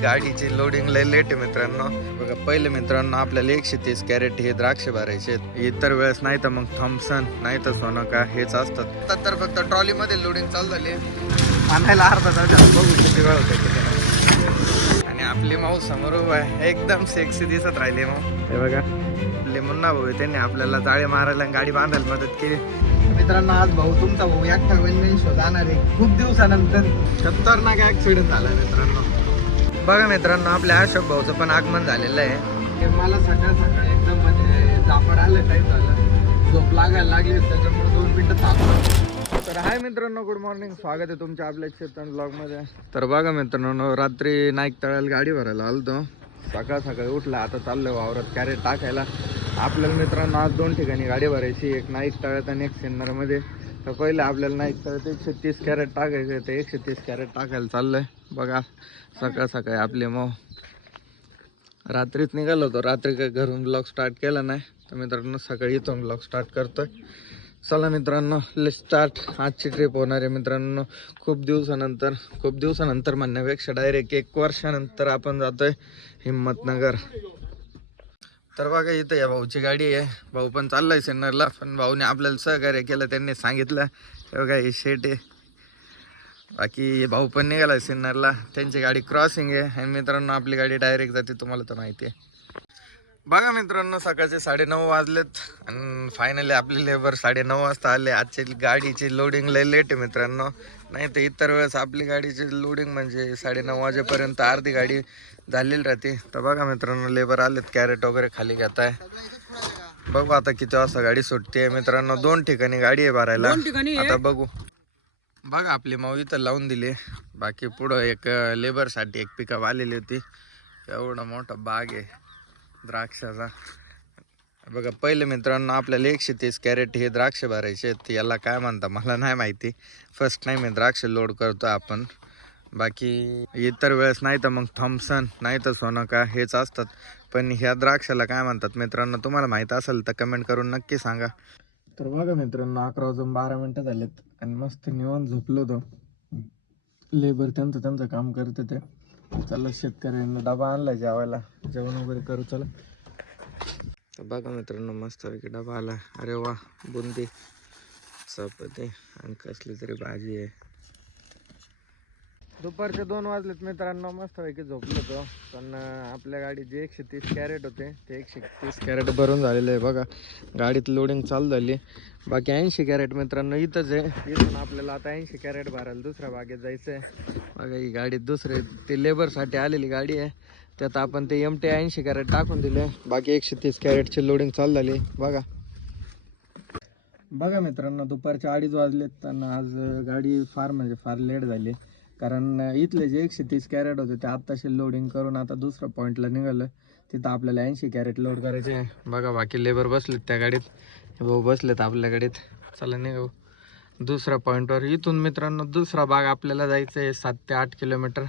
गाडीची लोडिंग लय लेट आहे मित्रांनो. बघा पहिले मित्रांनो आपल्याला एकशे तीस कॅरेट हे द्राक्ष भरायचे इतर वेळेस नाही तर मग थॉम्सन नाही तर सोनका हेच असतात. तर फक्त ट्रॉली मध्ये लोडिंग चालू झाली आणायला अर्धा तास बघू किती वेळ होता आणि आपली माऊ समोर उभा आहे. एकदम सेक्सी दिसत राहिली मग हे बघा आपले मुन्ना भाऊ त्यांनी आपल्याला जाळे मारायला आणि गाडी बांधायला मदत केली. मित्रांनो आज भाऊ तुमचा भाऊ एकटा वेन शो जाणार आहे. खूप दिवसानंतर खतरनाक ऍक्सिडेंट झाला मित्रांनो. बघा मित्रांनो आपल्या अशोक भाऊचं पण आगमन झालेलं आहे. मला सकाळ सकाळ एकदम म्हणजे जापड आलं टाईप झालं. झोप लागायला लागली त्याच्यामुळे दोन मिनिटं थांबलो. तर हाय मित्रांनो गुड मॉर्निंग स्वागत आहे तुमच्या आपल्या चेतन ब्लॉगमध्ये तर बघा मित्रांनो रात्री नाईक तळ्याला गाडी भरायला आलतो. सकाळ सकाळी उठला आता चाललोय वावरात कॅरेट टाकायला. आपल्याला मित्रांनो आज दोन ठिकाणी गाडी भरायची एक नाईक तळ्यात आणि एक सिन्नरमध्ये. तर पहिले आपल्याला नाही तळ्यात एकशे तीस कॅरेट टाकायचं ते एकशे तीस कॅरेट टाकायला चाललंय. बघा सकाळ सकाळी आपले मो रात्रीच निघालो होतो. रात्री काही घरून ब्लॉग स्टार्ट केला नाही. तर मित्रांनो सकाळी इथून ब्लॉग स्टार्ट करतोय. चला मित्रांनो ले स्टार्ट आजची ट्रिप होणार आहे मित्रांनो. खूप दिवसानंतर खूप दिवसानंतर म्हणण्यापेक्षा डायरेक्ट एक वर्षानंतर आपण जातोय हिंमतनगर तर बघा इथं या भाऊची गाडी आहे. भाऊ पण चाललाय सिन्नरला पण भाऊने आपल्याला सहकार्य केलं त्यांनी सांगितलं. हे बघा हे शेट आहे. बाकी भाऊ पण निघाला सिन्नरला. त्यांची गाडी क्रॉसिंग आहे. आणि मित्रांनो आपली गाडी डायरेक्ट जाते तुम्हाला तर माहिती आहे. बघा मित्रांनो सकाळचे साडेनऊ वाजलेत. आणि फायनली आपले लेबर साडेनऊ वाजता आले. आजची गाडीची लोडिंग लय लेट आहे मित्रांनो. नाही तर इतर वेळेस आपली गाडीची लोडिंग म्हणजे साडेनऊ वाजेपर्यंत अर्धी गाडी झालेली राहते. तर बघा मित्रांनो लेबर आलेत कॅरेट वगैरे खाली घेत आहे बघू आता किती वाजता गाडी सुटते मित्रांनो दोन ठिकाणी गाडी आहे भरायला. आता बघू. बघा आपली माऊ इथं लावून दिली. बाकी पुढं एक लेबरसाठी एक पिकअप आलेली होती. एवढा मोठा बाग आहे द्राक्षाचा. बघा पहिले मित्रांनो आपल्याला एकशे तीस कॅरेट हे द्राक्ष भरायचे आहेत. याला काय म्हणता मला नाही माहिती. फर्स्ट टाइम हे द्राक्ष लोड करतो आपण. बाकी इतर वेळेस नाही तर मग थॉम्सन नाही तर सोनका हेच असतात. पण ह्या द्राक्षाला काय म्हणतात मित्रांनो तुम्हाला माहीत असेल तर कमेंट करून नक्की सांगा. तर बघा मित्रांनो अकरा वाजून बारा मिनटं झालेत. आणि मस्त निवांत झोपलो होतो. लेबर त्यांचं त्यांचं काम करते ते. चला शेतकऱ्यांना डबा आणला जेवायला. जेवण वगैरे करू चला. तर बघा मित्रांनो मस्त पैकी डबा आला. अरे वा बुंदी चपाती आणि कसली तरी भाजी आहे. दुपारचे दोन वाजलेत मित्रांनो मस्त पैकी झोपलो होतो. पण आपल्या गाडीत जे एकशे तीस कॅरेट होते. ते एकशे तीस कॅरेट भरून झालेले आहे बघा. गाडीत लोडिंग चालू झाली. बाकी ऐंशी कॅरेट मित्रांनो इथंच आहे. इथून आपल्याला आता ऐंशी कॅरेट भरायला दुसऱ्या बागेत जायचं आहे बघा ही गाडी दुसरे ते लेबरसाठी आलेली गाडी आहे. त्यात आपण ते एम टी ऐंशी कॅरेट टाकून दिले. बाकी एकशे तीस कॅरेटची लोडिंग चालू झाली. बघा. बघा मित्रांनो दुपारचे अडीच वाजलेत त्यांना आज गाडी फार म्हणजे फार लेट झाली. कारण इथले जे एकशे तीस कॅरेट होते ते आत्ताशी लोडिंग करून आता दुसऱ्या पॉईंटला निघालं. तिथं आपल्याला ऐंशी कॅरेट लोड करायचे बघा बाकी लेबर बसलेत त्या गाडीत. भाऊ बसलेत आपल्या गाडीत. चला निघू दुसऱ्या पॉईंटवर इथून मित्रांनो दुसरा भाग आपल्याला जायचं आहे सात ते आठ किलोमीटर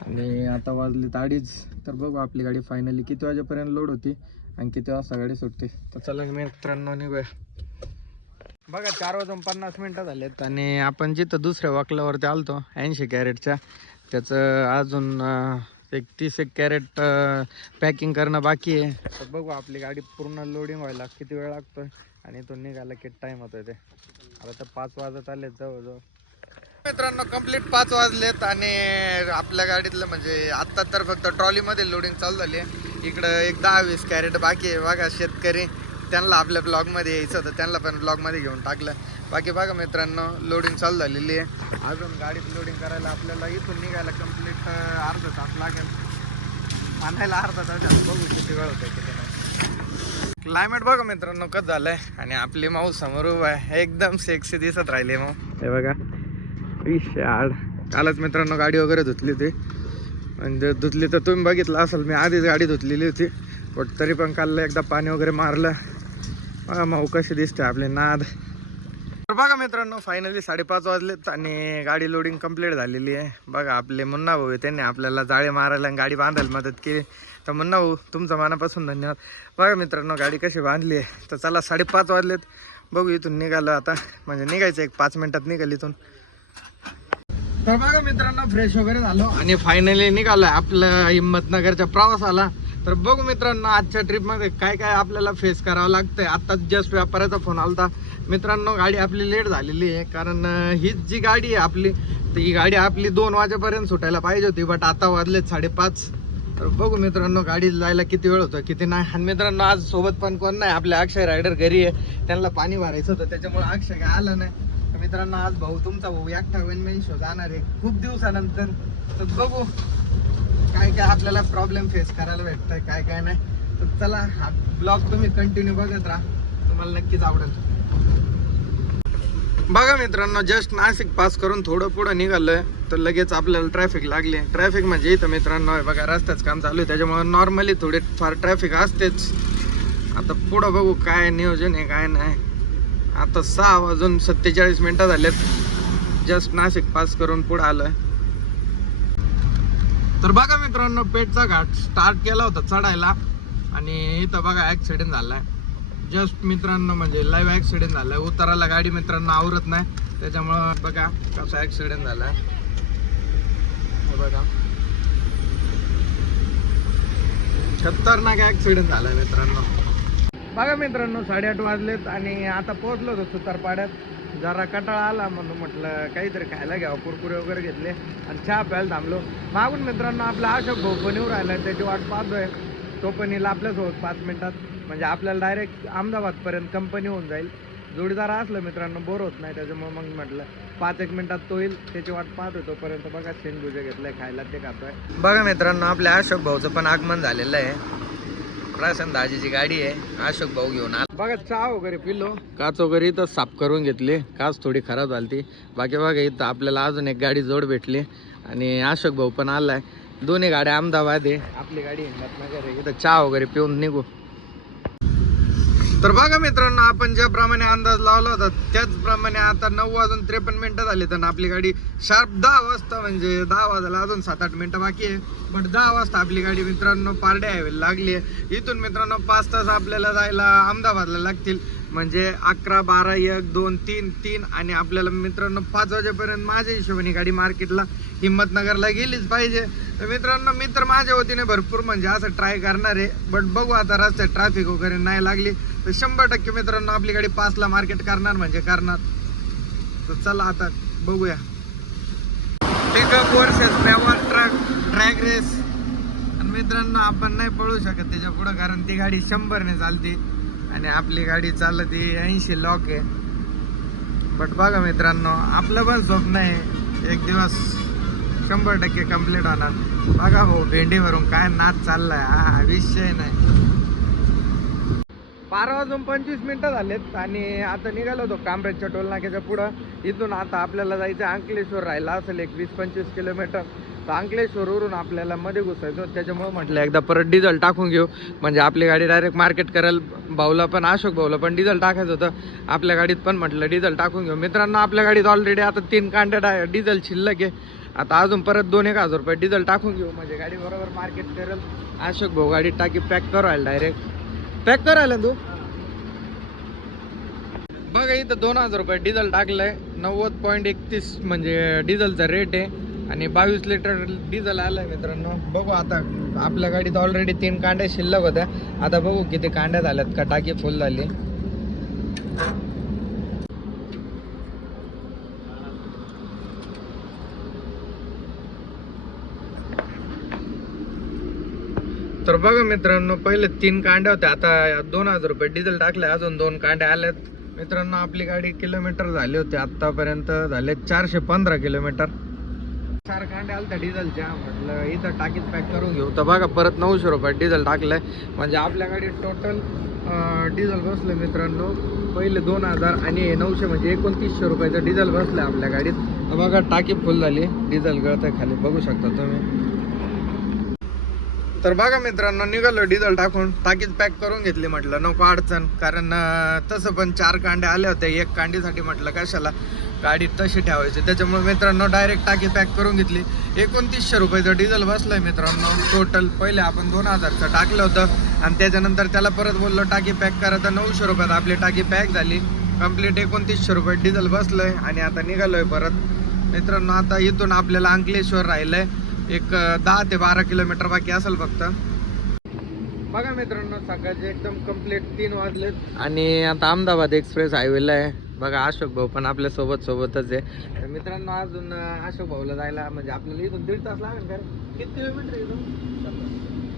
आणि आता वाजलेत अडीच. तर बघू आपली गाडी फायनली किती वाजेपर्यंत लोड होती आणि किती वाजता गाडी सुटते. तर चला मित्रांनो निघूया. बघा चार वाजून पन्नास मिनटं झालेत आणि आपण जिथं दुसऱ्या वाकल्यावरती आलतो ऐंशी कॅरेटच्या त्याचं अजून एक तीस एक कॅरेट पॅकिंग करणं बाकी आहे. तर बघू आपली गाडी पूर्ण लोडिंग व्हायला किती वेळ लागतोय आणि तो निघायला किती टाईम होतोय ते. आता तर पाच वाजत आले जवळजवळ. मित्रांनो कंप्लीट पाच वाजलेत आणि आपल्या गाडीतलं म्हणजे आत्ता तर फक्त ट्रॉलीमध्ये लोडिंग चालू झाली आहे. इकडं एक दहा वीस कॅरेट बाकी आहे. बघा शेतकरी त्यांना आपल्या ब्लॉगमध्ये यायचं होतं. त्यांना पण ब्लॉगमध्ये घेऊन टाकलं. बाकी बघा मित्रांनो लोडिंग चालू झालेली आहे. अजून गाडीत लोडिंग करायला आपल्याला इथून निघायला कंप्लीट अर्धा तास लागेल. आणायला अर्धा तास झाला. बघू किती वेळ होतं किती क्लायमेट बघा मित्रांनो कसं झालंय. आणि आपली माऊ समोर उभा आहे. एकदम सेक्सी दिसत राहिली मग हे बघा. विशाळ कालच मित्रांनो गाडी वगैरे धुतली होती. म्हणजे धुतली तर तुम्ही बघितलं असेल मी आधीच गाडी धुतलेली होती. पण तरी पण काल एकदा पाणी वगैरे मारलं. बघा माऊ कशी दिसते आपले नाद. तर बघा मित्रांनो फायनली साडेपाच वाजलेत आणि गाडी लोडिंग कंप्लीट झालेली आहे. बघा आपले मुन्ना भाऊ आहे, त्यांनी आपल्याला जाळे मारायला आणि गाडी बांधायला मदत केली. तर मुन्ना भाऊ तुमचं मनापासून धन्यवाद. बघा मित्रांनो गाडी कशी बांधली आहे. तर चला साडेपाच वाजलेत. बघू इथून निघालं आता. म्हणजे निघायचं एक पाच मिनटात निघाल इथून. तर बघा मित्रांनो फ्रेश वगैरे झालो आणि फायनली निघालो आपल्या हिंमतनगरच्या प्रवासाला. तर बघू मित्रांनो आजच्या ट्रिपमध्ये काय काय आपल्याला फेस करावं लागतंय. आत्ताच जस्ट व्यापाराचा फोन आलता. मित्रांनो गाडी आपली लेट झालेली आहे कारण हीच जी गाडी आहे आपली तर ही गाडी आपली दोन वाजेपर्यंत सुटायला पाहिजे होती बट आता वाजलेत साडेपाच. तर बघू मित्रांनो गाडी जायला किती वेळ होतो किती नाही. आणि मित्रांनो आज सोबत पण कोण नाही आपल्या अक्षय रायडर घरी आहे. त्यांना पाणी भरायचं होतं त्याच्यामुळे अक्षय काय आलं नाही. मित्रांनो आज भाऊ तुमचा भाऊ एकटा वेनमेन शो जाणार आहे. खूप दिवसानंतर. तर बघू काय काय आपल्याला प्रॉब्लेम फेस करायला भेटतंय काय काय नाही. तर चला हा ब्लॉग तुम्ही कंटिन्यू बघत राहा. तुम्हाला नक्कीच आवडेल. बघा मित्रांनो जस्ट नाशिक पास करून थोडं पुढं निघालोय. तर लगेच आपल्याला ट्रॅफिक लागले. ट्रॅफिक म्हणजे इथं मित्रांनो बघा रस्त्याच काम चालू आहे. त्याच्यामुळे नॉर्मली थोडे फार ट्रॅफिक असतेच. आता पुढं बघू काय नियोजन आहे काय नाही. आता सहा वाजून सत्तेचाळीस मिनटं झालेत. जस्ट नाशिक पास करून पुढं आलं तर बघा मित्रांनो पेठचा घाट स्टार्ट केला होता चढायला. आणि इथं बघा ॲक्सिडेंट झाला आहे जस्ट मित्रांनो म्हणजे लाईव्ह ॲक्सिडेंट झाला आहे उताराला गाडी मित्रांनो आवरत नाही. त्याच्यामुळं बघा कसा ॲक्सिडेंट झाला हे बघा. खतरनाक झाला आहे मित्रांनो. बघा मित्रांनो साडेआठ वाजलेत आणि आता पोहोचलो होतो सुतारपाड्यात. जरा कटाळा आला म्हणून म्हटलं काहीतरी खायला घ्यावं कुरकुरे वगैरे घेतले आणि चहा प्यायला थांबलो. मागून मित्रांनो आपला अशोक भाऊ पण येऊ राहिला त्याची वाट पाहतोय. तो पण येईल आपल्यासोबत पाच मिनिटात. म्हणजे आपल्याला डायरेक्ट अहमदाबादपर्यंत कंपनी होऊन जाईल. जोडीदार असलं मित्रांनो बोर होत नाही त्याच्यामुळे मग म्हटलं पाच एक मिनिटात तो येईल त्याची वाट पाहतोय तोपर्यंत बघा शेंगुजे घेतलंय खायला ते खातोय. बघा मित्रांनो आपल्या अशोक भाऊचं पण आगमन झालेलं आहे. प्रशांत दाजीची गाडी आहे. अशोक भाऊ घेऊन आला. बघा चहा वगैरे पिलो. काच वगैरे इथं साफ करून घेतली. काच थोडी खराब झाली बाकी बघा इथं आपल्याला अजून एक गाडी जोड भेटली. आणि अशोक भाऊ पण आलाय. दोन्ही गाड्या अहमदाबाद आहे. आपली गाडी हिंमतनगर आहे इथं चहा वगैरे पिऊन निघू. तर बघा मित्रांनो आपण ज्याप्रमाणे अंदाज लावला होता त्याचप्रमाणे आता नऊ वाजून त्रेपन्न मिनिटं झाली तर आपली गाडी शार्प दहा वाजता म्हणजे दहा वाजायला अजून सात आठ मिनिटं बाकी आहे. बट दहा वाजता आपली गाडी मित्रांनो पारडे हायवे लागली आहे. इथून मित्रांनो पाच तास आपल्याला जायला अहमदाबादला लागतील. म्हणजे अकरा बारा एक दोन तीन तीन आणि आपल्याला मित्रांनो पाच वाजेपर्यंत माझ्या हिशोबाने गाडी मार्केटला हिंमतनगरला गेलीच पाहिजे. तर मित्रांनो मी तर माझ्या वतीने भरपूर म्हणजे असं ट्राय करणार आहे. बट बघू आता रस्त्यात ट्रॅफिक वगैरे नाही लागली. तर शंभर टक्के मित्रांनो आपली गाडी पाचला मार्केट करणार म्हणजे करणार. तर चला आता बघूया. Pickup versus Mewar truck track race आणि मित्रांनो आपण नाही पळू शकत त्याच्या पुढं कारण ती गाडी शंभरने चालते. आणि आपली गाडी चालती ऐंशी लॉक आहे. बट बघा मित्रांनो आपलं पण स्वप्न आहे एक दिवस शंभर टक्के कंप्लीट होणार. बघा भाऊ भेंडीवरून काय नाच चाललाय. हा विषय नाही. बारा वाजून पंचवीस मिनिटं झालेत आणि आता निघालो होतो कामरेजच्या टोलनाक्याच्या पुढं. इथून आता आपल्याला जायचं अंकलेश्वर राहिला असेल एक वीस पंचवीस किलोमीटर. तर अंकलेश्वरवरून आपल्याला मध्ये घुसायचं त्याच्यामुळं त्याच्यामुळे म्हटलं एकदा परत डिझेल टाकून घेऊ. म्हणजे आपली गाडी डायरेक्ट मार्केट करेल भाऊला पण अशोक भाऊला पण डिझेल टाकायचं होतं. आपल्या गाडीत पण म्हटलं डिझेल टाकून घेऊ. मित्रांनो आपल्या गाडीत ऑलरेडी आता तीन कांड्या डिझेल शिल्लक आहे. आता अजून परत दोन एक हजार रुपये डिझेल टाकून घेऊ. म्हणजे गाडी बरोबर मार्केट करेल. अशोक भाऊ गाडी टाकी पॅक करायला डायरेक्ट पॅक करायला तू? बघा इथं दोन हजार रुपये डिझेल टाकलंय. नव्वद पॉईंट एकतीस म्हणजे डिझेलचा रेट आहे. आणि बावीस लिटर डिझेल आलंय मित्रांनो. बघू आता आपल्या गाडीत ऑलरेडी तीन कांड्या शिल्लक होत्या. आता बघू किती कांड्या झाल्यात. का टाकी फुल झाली. तर बघा मित्रांनो पहिले तीन कांड्या होत्या. आता दोन हजार रुपये डिझेल टाकले अजून दोन कांड्या आल्यात. मित्रांनो आपली गाडी किलोमीटर झाली होती. आतापर्यंत झाले चारशे पंधरा किलोमीटर. चार कांड्या आलत्या डिझेलच्या. म्हटलं इथं टाकीत पॅक करून घेऊ. तर बघा परत नऊशे रुपये डिझेल टाकलंय. म्हणजे आपल्या गाडीत टोटल डिझेल बसलं मित्रांनो. पहिले दोन हजार आणि नऊशे म्हणजे एकोणतीसशे रुपयाचं डिझेल बसलं आपल्या गाडीत. तर बघा टाकी फुल झाली. डिझेल आहे खाली. बघू शकता तुम्ही. तर बघा मित्रांनो निघालो डिझेल टाकून. टाकीच पॅक करून घेतली म्हटलं. नको अडचण कारण तसं पण चार कांडे आले होते. एक कांडीसाठी म्हटलं कशाला? गाडीत तशी ठेवायची. त्याच्यामुळे मित्रांनो डायरेक्ट टाकी पॅक करून घेतली. एकोणतीसशे रुपयाचं डिझेल बसलंय मित्रांनो. टोटल पहिले आपण दोन हजारचं टाकलं होतं. आणि त्याच्यानंतर त्याला परत बोललो टाकी पॅक करा. तर नऊशे रुपयात आपली टाकी पॅक झाली. कंप्लीट एकोणतीसशे रुपये डिझेल बसलंय. आणि आता निघालोय परत. मित्रांनो आता इथून आपल्याला अंकलेश्वर राहिलंय. एक दहा ते बारा किलोमीटर बाकी असेल फक्त. बघा मित्रांनो सकाळचे एकदम कंप्लीट तीन वाजलेत आणि आता अहमदाबाद एक्सप्रेस हायवेला आहे. बघा अशोक भाऊ पण आपल्यासोबत सोबतच आहे. तर मित्रांनो अजून अशोक भाऊला जायला म्हणजे आपल्याला इथून दीड तास लागेल का? रे? किती किलोमीटर आहे इथून?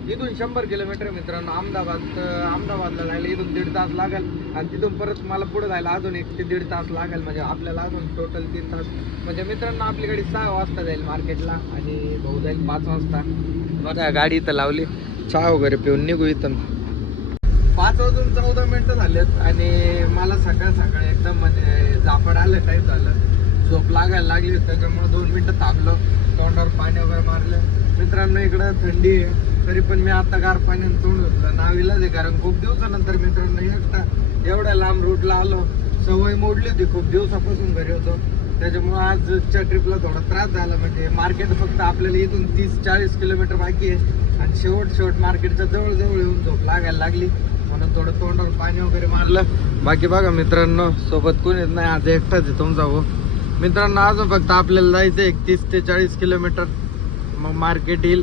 इथून शंभर किलोमीटर मित्रांनो अहमदाबाद अहमदाबादला जायला इथून दीड तास लागेल. आणि तिथून परत मला पुढे जायला अजून एक ते दीड तास लागेल. म्हणजे आपल्याला अजून टोटल तीन तास. म्हणजे मित्रांनो आपली गाडी सहा वाजता जाईल मार्केटला आणि भाऊ जाईल पाच वाजता. बघा गाडी इथं लावली. चहा वगैरे पिऊन निघू इथं पाच वाजून चौदा मिनिटं झालेत आणि मला सकाळ सकाळ एकदम म्हणजे जापड आलं टाईप झालं. झोप लागायला लागली त्याच्यामुळे दोन मिनिटं थांबलो. तोंडावर पाणी वगैरे मारलं. मित्रांनो इकडं थंडी आहे. तरी पण मी आता गार पाण्याने तोंड होतं नावीलाच आहे कारण खूप दिवसानंतर मित्रांनो एकटा एवढ्या लांब रूटला आलो. सवय मोडली होती. खूप दिवसापासून घरी होतो. त्याच्यामुळे आजच्या ट्रिपला थोडा त्रास झाला. म्हणजे मार्केट फक्त आपल्याला इथून तीस चाळीस किलोमीटर बाकी आहे. आणि शेवट शेवट मार्केटच्या जवळजवळ येऊन झोप लागायला लागली. म्हणून थोडं तोंडावर पाणी वगैरे मारलं. बाकी बघा मित्रांनो सोबत कोणीच नाही. आज एकटाच आहे. तुमचा हो मित्रांनो अजून फक्त आपल्याला जायचं एक तीस ते चाळीस किलोमीटर. मग मार्केट येईल.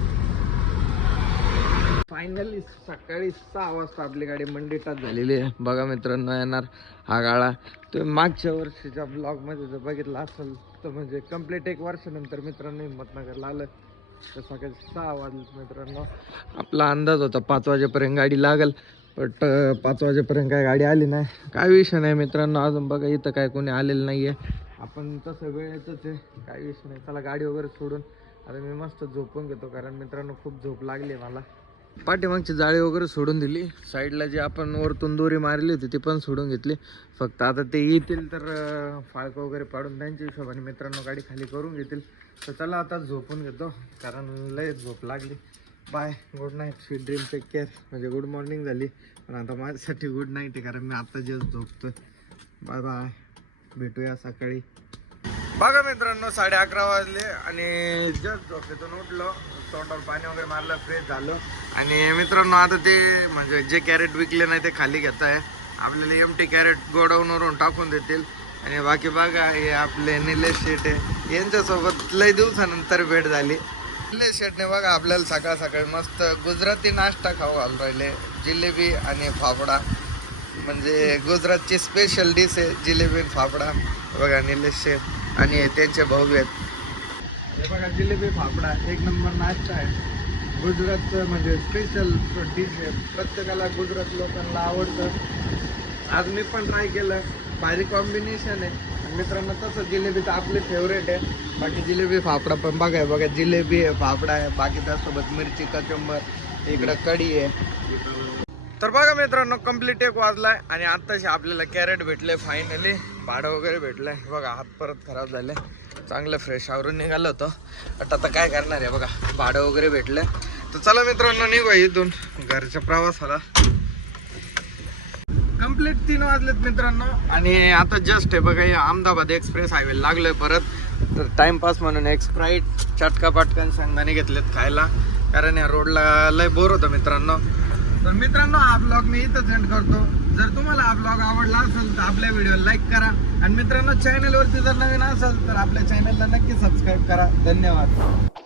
फायनली सकाळी सहा वाजता आपली गाडी मंडी टाच झालेली आहे. बघा मित्रांनो येणार हा गाळा तुम्ही मागच्या वर्षीच्या ब्लॉगमध्ये जर बघितला असेल तर म्हणजे कंप्लीट एक वर्षानंतर मित्रांनो हिंमतनगरला आलं. तर सकाळी सहा वाजले मित्रांनो. आपला अंदाज होता पाच वाजेपर्यंत गाडी लागल बट पाच वाजेपर्यंत काय गाडी आली नाही. काय विषय नाही मित्रांनो अजून बघा इथं काय कोणी आलेलं नाही आहे आपण तसं वेळेतच आहे. काही विषय नाही. चला गाडी वगैरे सोडून आता मी मस्त झोपून घेतो कारण मित्रांनो खूप झोप लागली मला. पाठीमागची जाळी वगैरे सोडून दिली. साईडला जी आपण वरतून दोरी मारली होती ती पण सोडून घेतली. फक्त आता ते येतील तर फाळकं वगैरे पाडून त्यांच्या हिशोबाने मित्रांनो गाडी खाली करून घेतील. तर चला आता झोपून घेतो कारण लय झोप लागली. Bye good night sweet dream take care म्हणजे गुड मॉर्निंग झाली. पण आता माझ्यासाठी गुड नाईट आहे कारण मी आता जस्ट झोपतोय. बाय बाय भेटूया सकाळी. बघा मित्रांनो साडे अकरा वाजले आणि जस्ट झोपेतून उठलो. तोंडावर पाणी वगैरे मारलं फ्रेश झालो. आणि मित्रांनो आता ते म्हणजे जे कॅरेट विकले नाही ते खाली घेत आहे. आपल्याला एम टी कॅरेट गोडाऊनवरून टाकून देतील. आणि बाकी बघा हे आपले निलेश शेट आहे. यांच्यासोबत लय दिवसानंतर भेट झाली. निलेश शेटने बघा आपल्याला सकाळ सकाळी मस्त गुजराती नाश्ता खाऊ घालून राहिले. जिलेबी आणि फाफडा. म्हणजे गुजरातची स्पेशल डिश आहे जिलेबी फाफडा. बघा निलेश आणि त्यांचे भाऊ आहेत. हे बघा जिलेबी फाफडा एक नंबर नाश्ता आहे. गुजरातचं म्हणजे स्पेशल डिश आहे. प्रत्येकाला गुजरात लोकांना आवडतं. आज मी पण ट्राय केलं. भारी कॉम्बिनेशन आहे. आणि मित्रांनो तसं जिलेबी तर आपली फेवरेट आहे. बाकी जिलेबी फाफडा पण बघा बघा जिलेबी आहे फाफडा आहे. बाकी त्यासोबत मिरची कचंबर इकडं कढी आहे. तर बघा मित्रांनो कंप्लीट एक वाजलाय आणि आत्ताशी आपल्याला कॅरेट भेटले फायनली भाडं वगैरे भेटलंय. बघा हात परत खराब झाले. चांगलं फ्रेश आवरून निघालं होतं. बट आता काय करणार आहे बघा भाडं वगैरे भेटले तर चला मित्रांनो निघू इथून. घरच्या प्रवासाला. कंप्लीट तीन वाजलेत मित्रांनो. आणि आता जस्ट आहे बघा हे अहमदाबाद एक्सप्रेस हायवे लागलोय परत. तर टाइमपास म्हणून एक स्प्राईट चटका पाटकन शेंगदाणे घेतलेत खायला. कारण या रोडला लय बोर होतं मित्रांनो. तर मित्रांनो हा ब्लॉग मी इथं सेंड करतो. जर तुम्हाला हा ब्लॉग आवडला असेल तर आपल्या व्हिडिओ लाईक करा. आणि मित्रांनो चॅनलवरती जर नवीन असेल तर आपल्या चॅनलला नक्की सबस्क्राईब करा. धन्यवाद.